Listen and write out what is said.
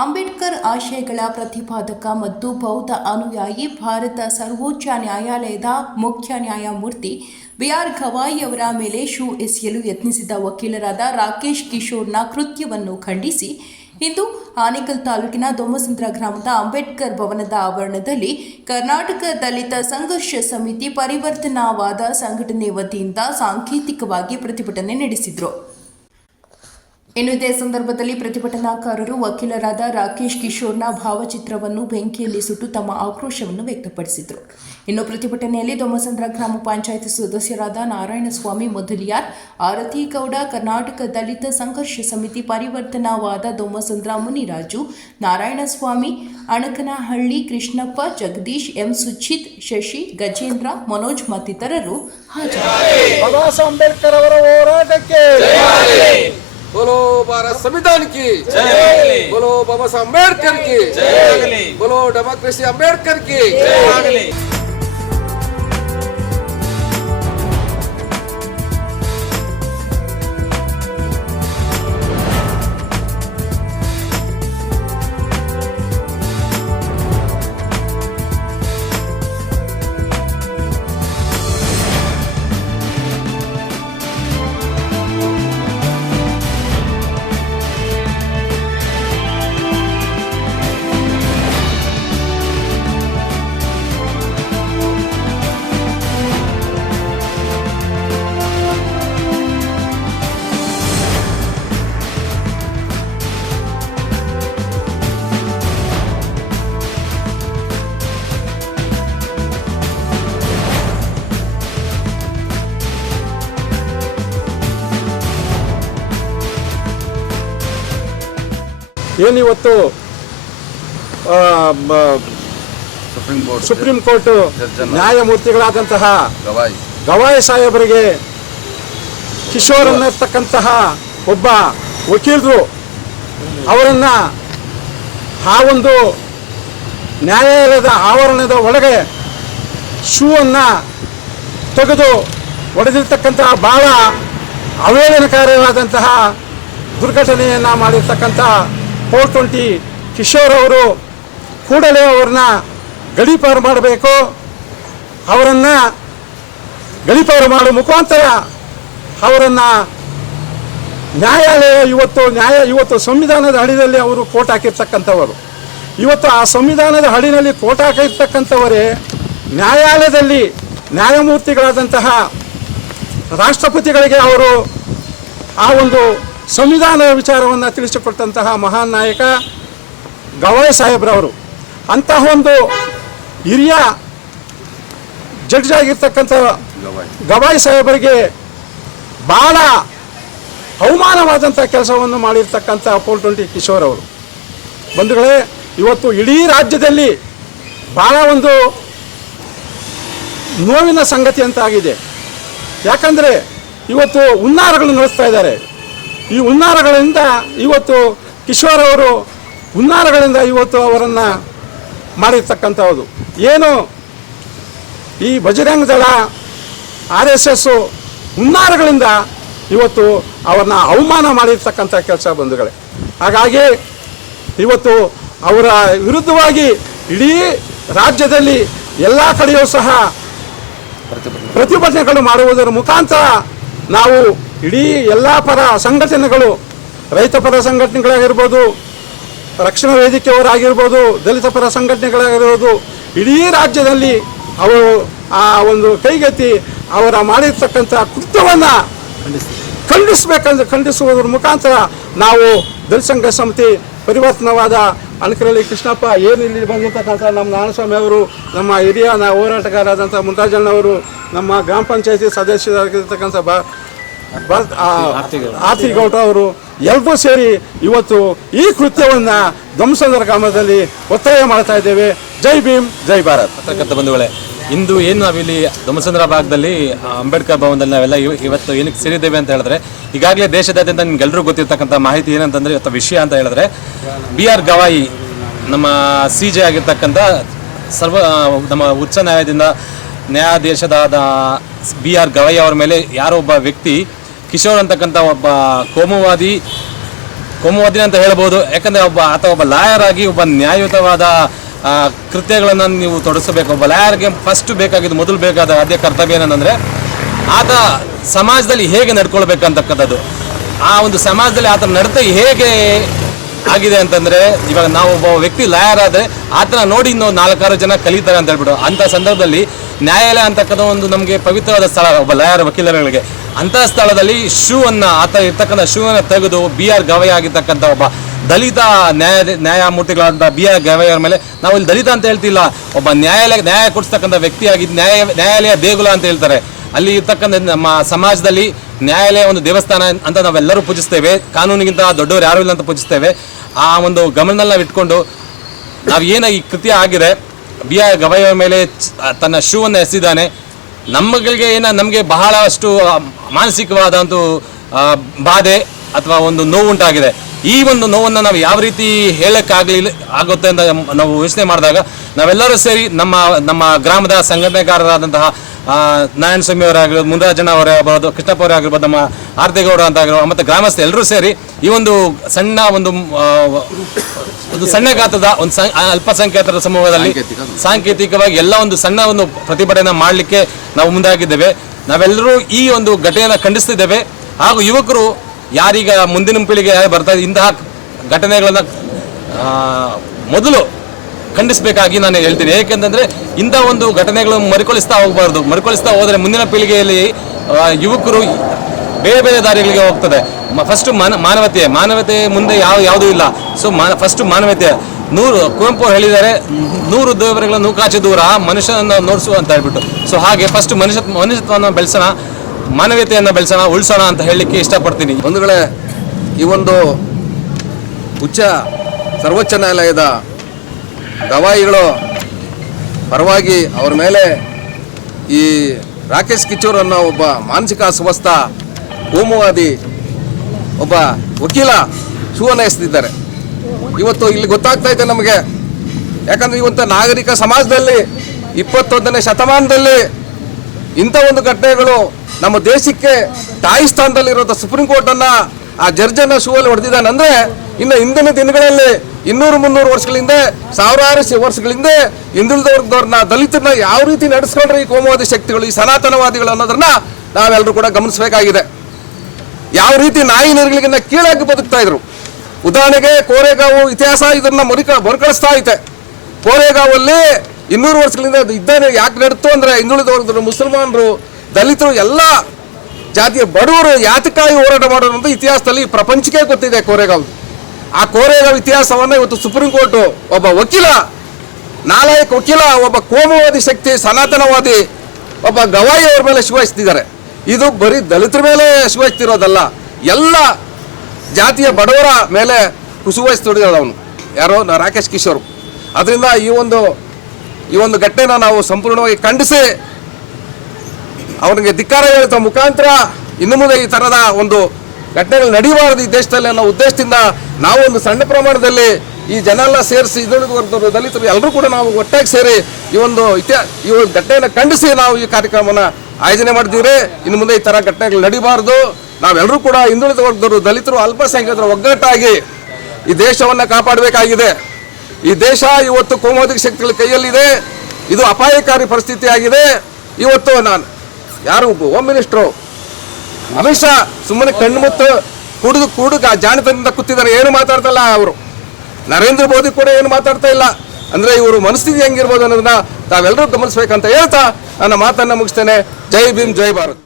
ಅಂಬೇಡ್ಕರ್ ಆಶಯಗಳ ಪ್ರತಿಪಾದಕ ಮತ್ತು ಬೌದ್ಧ ಅನುಯಾಯಿ ಭಾರತ ಸರ್ವೋಚ್ಚ ನ್ಯಾಯಾಲಯದ ಮುಖ್ಯ ನ್ಯಾಯಮೂರ್ತಿ ಬಿಆರ್ ಗವಾಯಿ ಅವರ ಮೇಲೆ ಶೂ ಎಸೆಯಲು ಯತ್ನಿಸಿದ ವಕೀಲರಾದ ರಾಕೇಶ್ ಕಿಶೋರ್ನ ಕೃತ್ಯವನ್ನು ಖಂಡಿಸಿ ಇಂದು ಆನೇಕಲ್ ತಾಲೂಕಿನ ದೊಮ್ಮಸಂದ್ರ ಗ್ರಾಮದ ಅಂಬೇಡ್ಕರ್ ಭವನದ ಆವರಣದಲ್ಲಿ ಕರ್ನಾಟಕ ದಲಿತ ಸಂಘರ್ಷ ಸಮಿತಿ ಪರಿವರ್ತನಾವಾದ ಸಂಘಟನೆ ವತಿಯಿಂದ ಸಾಂಕೇತಿಕವಾಗಿ ಪ್ರತಿಭಟನೆ ನಡೆಸಿದರು. ಇನ್ನು ಇದೇ ಸಂದರ್ಭದಲ್ಲಿ ಪ್ರತಿಭಟನಾಕಾರರು ವಕೀಲರಾದ ರಾಕೇಶ್ ಕಿಶೋರ್ನ ಭಾವಚಿತ್ರವನ್ನು ಬೆಂಕಿಯಲ್ಲಿ ಸುಟ್ಟು ತಮ್ಮ ಆಕ್ರೋಶವನ್ನು ವ್ಯಕ್ತಪಡಿಸಿದರು. ಇನ್ನು ಪ್ರತಿಭಟನೆಯಲ್ಲಿ ದೊಮ್ಮಸಂದ್ರ ಗ್ರಾಮ ಪಂಚಾಯಿತಿ ಸದಸ್ಯರಾದ ನಾರಾಯಣಸ್ವಾಮಿ ಮೊದಲಿಯಾರ್, ಆರತಿ ಗೌಡ, ಕರ್ನಾಟಕ ದಲಿತ ಸಂಘರ್ಷ ಸಮಿತಿ ಪರಿವರ್ತನಾವಾದ ದೊಮ್ಮಸಂದ್ರ ಮುನಿರಾಜು, ನಾರಾಯಣಸ್ವಾಮಿ, ಅಣಕನಹಳ್ಳಿ ಕೃಷ್ಣಪ್ಪ, ಜಗದೀಶ್, ಎಂ ಸುಚಿತ್, ಶಶಿ, ಗಜೇಂದ್ರ, ಮನೋಜ್ ಮತ್ತಿತರರು ಹಾಜರಿದ್ದರು. बोलो भारत संविधान की जय, बोलो बाबा साहब अम्बेडकर की जय, बोलो डेमोक्रेसी अम्बेडकर की जय। ಏನಿವತ್ತು ಸುಪ್ರೀಂ ಕೋರ್ಟ್ ನ್ಯಾಯಮೂರ್ತಿಗಳಾದಂತಹ ಗವಾಯಿ ಸಾಹೇಬರಿಗೆ ಕಿಶೋರ್ ಅನ್ನತಕ್ಕಂತಹ ಒಬ್ಬ ವಕೀಲರು ಅವರನ್ನು ಆ ಒಂದು ನ್ಯಾಯಾಲಯದ ಆವರಣದ ಒಳಗೆ ಶೂ ಅನ್ನು ತೆಗೆದು ಹೊಡೆದಿರ್ತಕ್ಕಂತಹ ಬಹಳ ಅವೇದನಕಾರಿಯಾದಂತಹ ದುರ್ಘಟನೆಯನ್ನು ಮಾಡಿರ್ತಕ್ಕಂಥ 420 ಕಿಶೋರ್ ಅವರು ಕೂಡಲೇ ಅವ್ರನ್ನ ಗಡೀಪಾರು ಮಾಡಬೇಕು. ಅವರನ್ನು ಗಡೀಪಾರು ಮಾಡುವ ಮುಖಾಂತರ ಅವರನ್ನು ನ್ಯಾಯಾಲಯ ಇವತ್ತು ಸಂವಿಧಾನದ ಅಡಿಯಲ್ಲಿ ಅವರು ಕೋಟ್ ಹಾಕಿರ್ತಕ್ಕಂಥವರು. ಇವತ್ತು ಆ ಸಂವಿಧಾನದ ಅಡಿನಲ್ಲಿ ಕೋಟ್ ಹಾಕಿರ್ತಕ್ಕಂಥವರೇ ನ್ಯಾಯಾಲಯದಲ್ಲಿ ನ್ಯಾಯಮೂರ್ತಿಗಳಾದಂತಹ ರಾಷ್ಟ್ರಪತಿಗಳಿಗೆ ಅವರು ಆ ಒಂದು ಸಂವಿಧಾನ ವಿಚಾರವನ್ನು ತಿಳಿಸಿಕೊಟ್ಟಂತಹ ಮಹಾನ್ ನಾಯಕ ಗವಾಯಿ ಸಾಹೇಬ್ರವರು. ಅಂತಹ ಒಂದು ಹಿರಿಯ ಜಡ್ಜ್ ಆಗಿರ್ತಕ್ಕಂಥ ಗವಾಯಿ ಸಾಹೇಬರಿಗೆ ಭಾಳ ಅವಮಾನವಾದಂಥ ಕೆಲಸವನ್ನು ಮಾಡಿರ್ತಕ್ಕಂಥ 420 ಕಿಶೋರ್ ಅವರು. ಬಂಧುಗಳೇ, ಇವತ್ತು ಇಡೀ ರಾಜ್ಯದಲ್ಲಿ ಭಾಳ ಒಂದು ನೋವಿನ ಸಂಗತಿ ಅಂತಾಗಿದೆ. ಯಾಕಂದರೆ ಇವತ್ತು ಹುನ್ನಾರಗಳು ನಡೆಸ್ತಾ ಇದ್ದಾರೆ. ಈ ಹುನ್ನಾರಗಳಿಂದ ಇವತ್ತು ಕಿಶೋರ್ ಅವರು ಹುನ್ನಾರಗಳಿಂದ ಇವತ್ತು ಅವರನ್ನು ಮಾಡಿರ್ತಕ್ಕಂಥದ್ದು ಏನು ಈ ಬಜರಂಗ ದಳ RSS ಹುನ್ನಾರಗಳಿಂದ ಇವತ್ತು ಅವ್ರನ್ನ ಅವಮಾನ ಮಾಡಿರ್ತಕ್ಕಂಥ ಕೆಲಸ ಬಂಧುಗಳೇ. ಹಾಗಾಗಿ ಇವತ್ತು ಅವರ ವಿರುದ್ಧವಾಗಿ ಇಡೀ ರಾಜ್ಯದಲ್ಲಿ ಎಲ್ಲ ಕಡೆಯೂ ಸಹ ಪ್ರತಿಭಟನೆಗಳು ಮಾಡುವುದರ ಮುಖಾಂತರ ನಾವು ಇಡೀ ಎಲ್ಲ ಪರ ಸಂಘಟನೆಗಳು, ರೈತ ಪರ ಸಂಘಟನೆಗಳಾಗಿರ್ಬೋದು, ರಕ್ಷಣಾ ವೇದಿಕೆಯವರಾಗಿರ್ಬೋದು, ದಲಿತ ಪರ ಸಂಘಟನೆಗಳಾಗಿರ್ಬೋದು, ಇಡೀ ರಾಜ್ಯದಲ್ಲಿ ಅವರು ಆ ಒಂದು ಕೈಗೆತ್ತಿ ಅವರ ಮಾಡಿರ್ತಕ್ಕಂಥ ಕೃತ್ಯವನ್ನು ಖಂಡಿಸುವುದರ ಮುಖಾಂತರ ನಾವು ದಲಿತ ಸಂಘ ಸಮಿತಿ ಪರಿವರ್ತನವಾದ ಅಣಕನಹಳ್ಳಿ ಕೃಷ್ಣಪ್ಪ, ಏನು ಇಲ್ಲಿ ಬಂದಿರ್ತಕ್ಕಂಥ ನಮ್ಮ ನಾರಾಯಣಸ್ವಾಮಿ ಅವರು, ನಮ್ಮ ಹಿರಿಯ ಹೋರಾಟಗಾರರಾದಂಥ ಮುನ್ರಾಜಣ್ಣವರು, ನಮ್ಮ ಗ್ರಾಮ ಪಂಚಾಯತಿ ಸದಸ್ಯರಾಗಿರ್ತಕ್ಕಂಥ ಆರತಿ ಗೌಡ ಅವರು ಎಲ್ಲರೂ ಸೇರಿ ಇವತ್ತು ಈ ಕೃತ್ಯವನ್ನು ದೊಮ್ಮಸಂದ್ರ ಗ್ರಾಮದಲ್ಲಿ ಒತ್ತಾಯ ಮಾಡ್ತಾ ಇದ್ದೇವೆ. ಜೈ ಭೀಮ್, ಜೈ ಭಾರತ್. ಬಂಧುಗಳೇ, ಇಂದು ಏನು ನಾವಿಲ್ಲಿ ದೊಮ್ಮಸಂದ್ರ ಭಾಗದಲ್ಲಿ ಅಂಬೇಡ್ಕರ್ ಭವನದಲ್ಲಿ ನಾವೆಲ್ಲ ಇವತ್ತು ಏನಕ್ಕೆ ಸೇರಿದ್ದೇವೆ ಅಂತ ಹೇಳಿದ್ರೆ, ಈಗಾಗಲೇ ದೇಶದಾದ್ಯಂತ ನಿಮ್ಗೆಲ್ಲರೂ ಗೊತ್ತಿರ್ತಕ್ಕಂಥ ಮಾಹಿತಿ ಏನಂತಂದರೆ, ಇವತ್ತು ವಿಷಯ ಅಂತ ಹೇಳಿದ್ರೆ ಬಿಆರ್ ಗವಾಯಿ ನಮ್ಮ CJ ಆಗಿರ್ತಕ್ಕಂಥ ನಮ್ಮ ಉಚ್ಚ ನ್ಯಾಯಾಧೀಶರಾದ ಬಿಆರ್ ಗವಾಯಿ ಅವರ ಮೇಲೆ ಯಾರೋ ಒಬ್ಬ ವ್ಯಕ್ತಿ ಕಿಶೋರ್ ಅಂತಕ್ಕಂಥ ಒಬ್ಬ ಕೋಮುವಾದಿನಿ ಅಂತ ಹೇಳ್ಬೋದು. ಯಾಕಂದರೆ ಒಬ್ಬ ಲಾಯರ್ ಆಗಿ ಒಬ್ಬ ನ್ಯಾಯಯುತವಾದ ಕೃತ್ಯಗಳನ್ನು ನೀವು ತೊಡಗಿಸಬೇಕು. ಒಬ್ಬ ಲಾಯರ್ಗೆ ಫಸ್ಟ್ ಬೇಕಾಗಿದ್ದು, ಮೊದಲು ಬೇಕಾದ ಆದ್ಯ ಕರ್ತವ್ಯ ಏನಂದರೆ ಆತ ಸಮಾಜದಲ್ಲಿ ಹೇಗೆ ನಡ್ಕೊಳ್ಬೇಕಂತಕ್ಕಂಥದ್ದು. ಆ ಒಂದು ಸಮಾಜದಲ್ಲಿ ಆತನ ನಡತೆ ಹೇಗೆ ಆಗಿದೆ ಅಂತಂದರೆ, ಇವಾಗ ನಾವು ಒಬ್ಬ ವ್ಯಕ್ತಿ ಲಾಯರ್ ಆದರೆ ಆತನ ನೋಡಿ ಇನ್ನೂ 4-6 ಜನ ಕಲಿತಾರೆ ಅಂತ ಹೇಳ್ಬಿಟ್ಟು, ಅಂಥ ಸಂದರ್ಭದಲ್ಲಿ ನ್ಯಾಯಾಲಯ ಅಂತಕ್ಕಂಥ ಒಂದು ನಮಗೆ ಪವಿತ್ರವಾದ ಸ್ಥಳ ಒಬ್ಬ ಲಾಯರ್ ವಕೀಲರುಗಳಿಗೆ. ಅಂಥ ಸ್ಥಳದಲ್ಲಿ ಆತ ಇರ್ತಕ್ಕಂಥ ಶೂವನ್ನು ತೆಗೆದು BR ಗವೈ ಆಗಿರ್ತಕ್ಕಂಥ ಒಬ್ಬ ದಲಿತ ನ್ಯಾಯಮೂರ್ತಿಗಳಾದ BR ಗವೈ ಅವರ ಮೇಲೆ, ನಾವು ಇಲ್ಲಿ ದಲಿತ ಅಂತ ಹೇಳ್ತಿಲ್ಲ, ಒಬ್ಬ ನ್ಯಾಯ ಕೊಡಿಸ್ತಕ್ಕಂಥ ವ್ಯಕ್ತಿಯಾಗಿ ನ್ಯಾಯಾಲಯ ದೇಗುಲ ಅಂತ ಹೇಳ್ತಾರೆ. ಅಲ್ಲಿ ಇರ್ತಕ್ಕಂಥ ನಮ್ಮ ಸಮಾಜದಲ್ಲಿ ನ್ಯಾಯಾಲಯ ಒಂದು ದೇವಸ್ಥಾನ ಅಂತ ನಾವೆಲ್ಲರೂ ಪೂಜಿಸ್ತೇವೆ. ಕಾನೂನಿಗಿಂತ ದೊಡ್ಡವರು ಯಾರೂ ಇಲ್ಲ ಅಂತ ಪೂಜಿಸ್ತೇವೆ. ಆ ಒಂದು ಗಮನದಲ್ಲಿ ನಾವು ಇಟ್ಕೊಂಡು ನಾವು ಏನು ಈ ಕೃತ್ಯ ಆಗಿದೆ, BR ಗವೈ ಅವರ ಮೇಲೆ ತನ್ನ ಶೂವನ್ನು ಎಸೆದಿದ್ದಾನೆ. ನಮಗೆ ಬಹಳಷ್ಟು ಮಾನಸಿಕವಾದ ಒಂದು ಬಾಧೆ ಅಥವಾ ಒಂದು ನೋವುಂಟಾಗಿದೆ. ಈ ಒಂದು ನೋವನ್ನು ನಾವು ಯಾವ ರೀತಿ ಆಗುತ್ತೆ ಅಂತ ನಾವು ಯೋಚನೆ ಮಾಡಿದಾಗ ನಾವೆಲ್ಲರೂ ಸೇರಿ ನಮ್ಮ ಗ್ರಾಮದ ಸಂಘಟನೆಗಾರರಾದಂತಹ ನಾರಾಯಣ ಸ್ವಾಮಿ ಅವರಾಗಿರ್ಬೋದು, ಮುನರಾಜಣ್ಣ ಅವರಾಗಿರ್ಬೋದು, ಕೃಷ್ಣಪ್ಪ ಅವರಾಗಿರ್ಬೋದು, ನಮ್ಮ ಆರ್ದೇಗೌಡ ಅಂತ ಆಗಿರ್ಬೋದು, ಮತ್ತು ಗ್ರಾಮಸ್ಥ ಎಲ್ಲರೂ ಸೇರಿ ಈ ಒಂದು ಸಣ್ಣ ಗಾತ್ರದ ಒಂದು ಅಲ್ಪಸಂಖ್ಯಾತರ ಸಮೂಹದಲ್ಲಿ ಸಾಂಕೇತಿಕವಾಗಿ ಎಲ್ಲ ಒಂದು ಸಣ್ಣ ಒಂದು ಪ್ರತಿಭಟನೆ ಮಾಡಲಿಕ್ಕೆ ನಾವು ಮುಂದಾಗಿದ್ದೇವೆ. ನಾವೆಲ್ಲರೂ ಈ ಒಂದು ಘಟನೆಯನ್ನು ಖಂಡಿಸ್ತಿದ್ದೇವೆ. ಹಾಗೂ ಯುವಕರು ಯಾರೀಗ ಮುಂದಿನ ಪೀಳಿಗೆ ಯಾರು ಬರ್ತಾ ಇಂತಹ ಘಟನೆಗಳನ್ನು ಮೊದಲು ಖಂಡಿಸಬೇಕಾಗಿ ನಾನು ಹೇಳ್ತೀನಿ. ಏಕೆಂತಂದರೆ ಇಂಥ ಒಂದು ಘಟನೆಗಳನ್ನು ಮರುಕಳಿಸ್ತಾ ಹೋದರೆ ಮುಂದಿನ ಪೀಳಿಗೆಯಲ್ಲಿ ಯುವಕರು ಬೇರೆ ದಾರಿಗಳಿಗೆ ಹೋಗ್ತದೆ. ಫಸ್ಟು ಮಾನವತೆ ಮುಂದೆ ಯಾವುದೂ ಇಲ್ಲ. So first ಮಾನವತೆ. ಕುವೆಂಪು ಹೇಳಿದ್ದಾರೆ, 100 ದೇವರುಗಳ ನೂಕಾಚೆ ದೂರ ಮನುಷ್ಯನನ್ನು ನೋಡಿಸು ಅಂತ ಹೇಳ್ಬಿಟ್ಟು. ಸೊ ಹಾಗೆ ಫಸ್ಟ್ ಮನುಷ್ಯತ್ವವನ್ನು ಬೆಳೆಸೋಣ, ಮಾನವೀಯತೆಯನ್ನು ಬೆಳೆಸೋಣ, ಉಳಿಸೋಣ ಅಂತ ಹೇಳಲಿಕ್ಕೆ ಇಷ್ಟಪಡ್ತೀನಿ. ಬಂಧುಗಳೇ, ಈ ಒಂದು ಸರ್ವೋಚ್ಚ ನ್ಯಾಯಾಲಯದ ಗವಾಯಿಗಳು ಪರವಾಗಿ ಅವರ ಮೇಲೆ ಈ ರಾಕೇಶ್ ಕಿಚೂರ್ ಅನ್ನೋ ಒಬ್ಬ ಮಾನಸಿಕ ಅಸ್ವಸ್ಥ ಕೋಮುವಾದಿ ಒಬ್ಬ ವಕೀಲ ಶೂವನ್ನು ಎಸೆದಿದ್ದಾರೆ. ಇವತ್ತು ಇಲ್ಲಿ ಗೊತ್ತಾಗ್ತಾ ಇದೆ ನಮಗೆ. ಯಾಕಂದರೆ ಇವತ್ತು ನಾಗರಿಕ ಸಮಾಜದಲ್ಲಿ 21ನೇ ಶತಮಾನದಲ್ಲಿ ಇಂಥ ಒಂದು ಘಟನೆಗಳು ನಮ್ಮ ದೇಶಕ್ಕೆ ತಾಯಿ ಸ್ಥಾನದಲ್ಲಿರೋದು ಸುಪ್ರೀಂ ಕೋರ್ಟನ್ನು ಆ ಜಡ್ಜನ್ನು ಶೂವಲ್ಲಿ ಹೊಡೆದಿದ್ದಾನೆ ಅಂದರೆ, ಇನ್ನು ಹಿಂದಿನ ದಿನಗಳಲ್ಲಿ 200-300 ವರ್ಷಗಳಿಂದ, ಸಾವಿರಾರು ವರ್ಷಗಳಿಂದ ಹಿಂದುಳಿದ ವರ್ಗದವ್ರನ್ನ, ದಲಿತರನ್ನ ಯಾವ ರೀತಿ ನಡೆಸ್ಕೊಂಡ್ರೆ ಈ ಕೋಮುವಾದಿ ಶಕ್ತಿಗಳು, ಈ ಸನಾತನವಾದಿಗಳು ಅನ್ನೋದನ್ನ ನಾವೆಲ್ಲರೂ ಕೂಡ ಗಮನಿಸಬೇಕಾಗಿದೆ. ಯಾವ ರೀತಿ ನಾಯಿ ನಿರ್ಗಳಿಗಿನ್ನ ಕೀಳಾಗಿ ಬದುಕ್ತಾ ಇದ್ರು. ಉದಾಹರಣೆಗೆ ಕೋರೆಗಾಂವ್ ಇತಿಹಾಸ ಇದನ್ನ ಮರುಕಳಿಸ್ತಾ ಐತೆ. ಕೋರೆಗಾಂವಲ್ಲಿ 200 ವರ್ಷಗಳಿಂದ ಇದ್ದಾನೆ. ಯಾಕೆ ನಡೀತು ಅಂದರೆ, ಹಿಂದುಳಿದ ವರ್ಗದವರು, ಮುಸಲ್ಮಾನರು, ದಲಿತರು, ಎಲ್ಲ ಜಾತಿಯ ಬಡವರು ಯಾತಕ್ಕಾಗಿ ಹೋರಾಟ ಮಾಡೋರು ಅಂತ ಇತಿಹಾಸದಲ್ಲಿ ಪ್ರಪಂಚಕ್ಕೆ ಗೊತ್ತಿದೆ ಕೋರೆಗಾಂವ್. ಆ ಕೋರೆಗಾಂವ್ ಇತಿಹಾಸವನ್ನು ಇವತ್ತು ಸುಪ್ರೀಂ ಕೋರ್ಟು ಒಬ್ಬ ವಕೀಲ, ನಾಲಾಯಕ ವಕೀಲ, ಒಬ್ಬ ಕೋಮುವಾದಿ ಶಕ್ತಿ, ಸನಾತನವಾದಿ ಒಬ್ಬ ಗವಾಯಿ ಅವ್ರ ಮೇಲೆ ಶಿವಾಯಿಸ್ತಿದ್ದಾರೆ. ಇದು ಬರೀ ದಲಿತರ ಮೇಲೆ ಶಿವಾಯಿಸ್ತಿರೋದಲ್ಲ, ಎಲ್ಲ ಜಾತಿಯ ಬಡವರ ಮೇಲೆ ಕುಸುವಾಯಿಸ್ತಿರೋದು ಅವನು ಯಾರೋ ರಾಕೇಶ್ ಕಿಶೋರ್. ಅದರಿಂದ ಈ ಒಂದು ಘಟನೆನ ನಾವು ಸಂಪೂರ್ಣವಾಗಿ ಖಂಡಿಸಿ ಅವನಿಗೆ ಧಿಕ್ಕಾರ ಹೇಳುವ ಮುಖಾಂತರ ಇನ್ನು ಮುಂದೆ ಈ ಥರದ ಒಂದು ಘಟನೆಗಳು ನಡೆಯಬಾರದು ಈ ದೇಶದಲ್ಲಿ ಅನ್ನೋ ಉದ್ದೇಶದಿಂದ ನಾವು ಒಂದು ಸಣ್ಣ ಪ್ರಮಾಣದಲ್ಲಿ ಈ ಜನ ಎಲ್ಲ ಸೇರಿಸಿ, ಹಿಂದುಳಿದ ವರ್ಗದವರು, ದಲಿತರು ಎಲ್ಲರೂ ಕೂಡ ನಾವು ಒಟ್ಟಾಗಿ ಸೇರಿ ಈ ಒಂದು ಘಟನೆಯನ್ನು ಖಂಡಿಸಿ ನಾವು ಈ ಕಾರ್ಯಕ್ರಮವನ್ನು ಆಯೋಜನೆ ಮಾಡಿದ್ದೀವಿ. ಇನ್ನು ಮುಂದೆ ಈ ಥರ ಘಟನೆಗಳು ನಡೀಬಾರ್ದು. ನಾವೆಲ್ಲರೂ ಕೂಡ ಹಿಂದುಳಿದ ವರ್ಗದವರು, ದಲಿತರು, ಅಲ್ಪಸಂಖ್ಯಾತರ ಒಗ್ಗಟ್ಟಾಗಿ ಈ ದೇಶವನ್ನು ಕಾಪಾಡಬೇಕಾಗಿದೆ. ಈ ದೇಶ ಇವತ್ತು ಕೋಮುವಾದಿ ಶಕ್ತಿಗಳ ಕೈಯಲ್ಲಿದೆ. ಇದು ಅಪಾಯಕಾರಿ ಪರಿಸ್ಥಿತಿ ಆಗಿದೆ. ಇವತ್ತು ಯಾರು ಹೋಮ್ ಮಿನಿಸ್ಟ್ರು ಅಮಿತ್ ಶಾ ಸುಮ್ಮನೆ ಕಣ್ಣುಮುತ್ತು ಕುಡಿದು ಜಾಣತನದಿಂದ ಕೂತಿದ್ದಾರೆ, ಏನು ಮಾತಾಡ್ತಲ್ಲ. ಅವರು ನರೇಂದ್ರ ಮೋದಿ ಕೂಡ ಏನು ಮಾತಾಡ್ತಾ ಇಲ್ಲ. ಅಂದರೆ ಇವರು ಮನಸ್ಥಿತಿ ಹೆಂಗಿರ್ಬೋದು ಅನ್ನೋದನ್ನ ತಾವೆಲ್ಲರೂ ಗಮನಿಸ್ಬೇಕಂತ ಹೇಳ್ತಾ ನನ್ನ ಮಾತನ್ನು ಮುಗಿಸ್ತೇನೆ. ಜೈ ಭೀಮ್, ಜೈ ಭಾರತ್.